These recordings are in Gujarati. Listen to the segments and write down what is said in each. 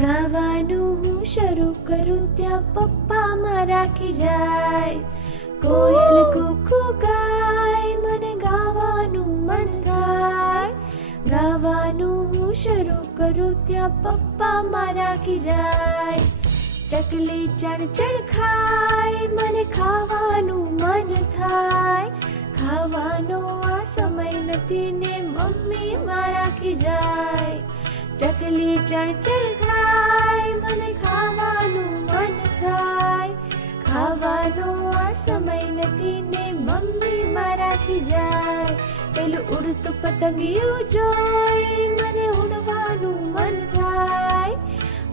ગાવાનું હું શરૂ કરું ત્યાં પપ્પા મારા ખીજાય. કોયલ કૂકુ ગાય મને ગાવાનું મન થાય. ગાવાનું હું શરૂ કરું ત્યાં પપ્પા મારા ખીજાય. ચકલી ચણચણ ખાય મને ખાવાનું મન થાય. ખાવાનો આ સમય નથી ને મમ્મી મારા ખીજાય. ચકલી ચણચણ ખાય મને ખાવાનું મન થાય. ખાવાનો આ સમય નથી ને મમ્મી મારા ખીજાય. પેલું ઉડતું પતંગિયું જોઈ મને ઉડવાનું મન થાય.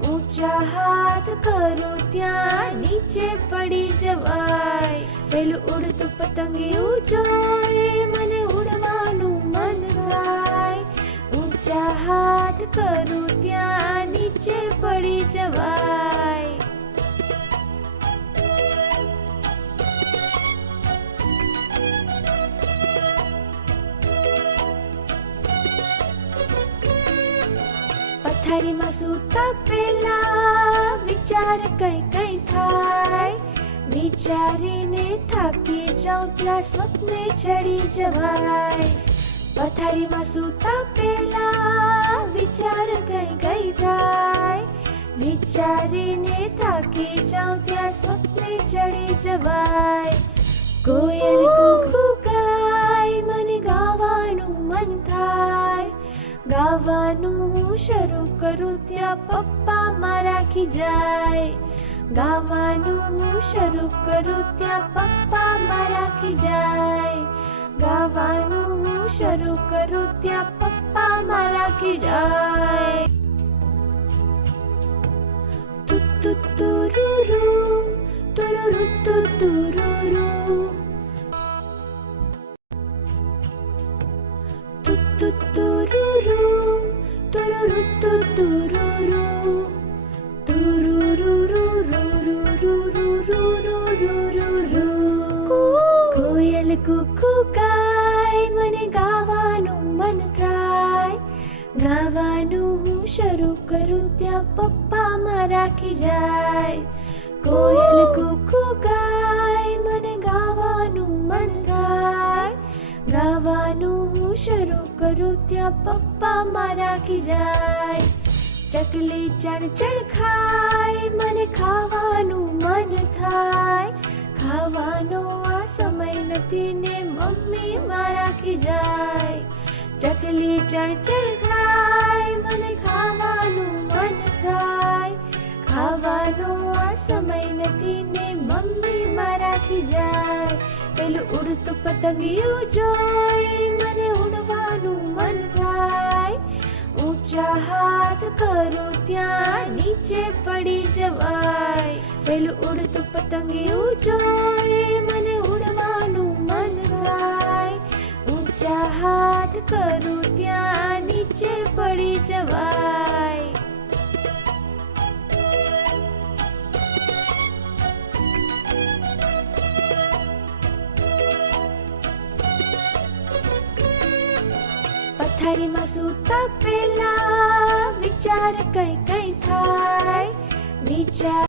ઊંચા હાથ કરું ત્યાં નીચે પડી જવાય. પેલું ઉડતું પતંગિયું જોઈ મને ઉડવાનું મન થાય. ઊંચા હાથ કરું ત્યાં નીચે પડી જવાય. પથારીમાં સૂતા પેલા વિચાર કઈ કઈ થાય. વિચારીને થાકી જાઉં ત્યાં સ્વપ્ને ચડી જવાય. પથારીમાં સૂતા પેલા વિચાર કઈ કઈ થાય. વિચારીને થાકી જાઉં ત્યાં સ્વપ્ને ચડી જવાય. કોયલ કૂકુ ગાય મને ગાવાનું મન થાય. ગાવાનું હું શરૂ કરું ત્યાં પપ્પા મારા ખીજાય. ગાવાનું હું શરૂ કરું ત્યાં પપ્પા મારા ખીજાય. ગાવાનું હું શરૂ કરું ત્યાં પપ્પા મારા ખીજાય. તુ તુરુરુ તુરુરુ તુ તુરુરુ. તુ તુરુરુ તુરુરુ તુ તુરુરુ. કોયલ કૂકુ ગાય મને ગાવાનું મન થાય. ગાવાનું હું શરૂ કરું ત્યાં પપ્પા મારા ખીજાય. કોયલ કૂકુ ગાય મને ગાવાનું મન થાય. ગાવાનું હું શરૂ કરું ત્યાં પપ્પા મારા ખીજાય. ચકલી ચણચણ ખાય મને ખાવાનું મન થાય. ખાવાનો આ સમય નથી ને મમ્મી મારા ખીજાય. ચકલી ચણચણ ખાય મને ખાવાનું મન થાય. ખાવાનો આ સમય નથી ને મમ્મી મારા ખીજાય. પેલું ઉડતું પતંગિયું જોઈ મને ઉડવાનું મન થાય. ઊંચા હાથ કરું ત્યાં નીચે પડી જવાય. પેલું ઉડતું પતંગિયું જોઈ મને ઉડવાનું મન થાય. ઊંચા હાથ કરું ત્યાં નીચે પડી જવાય. પથારીમાં સૂતા પેલા વિચાર કઈ કઈ થાય. વિચાર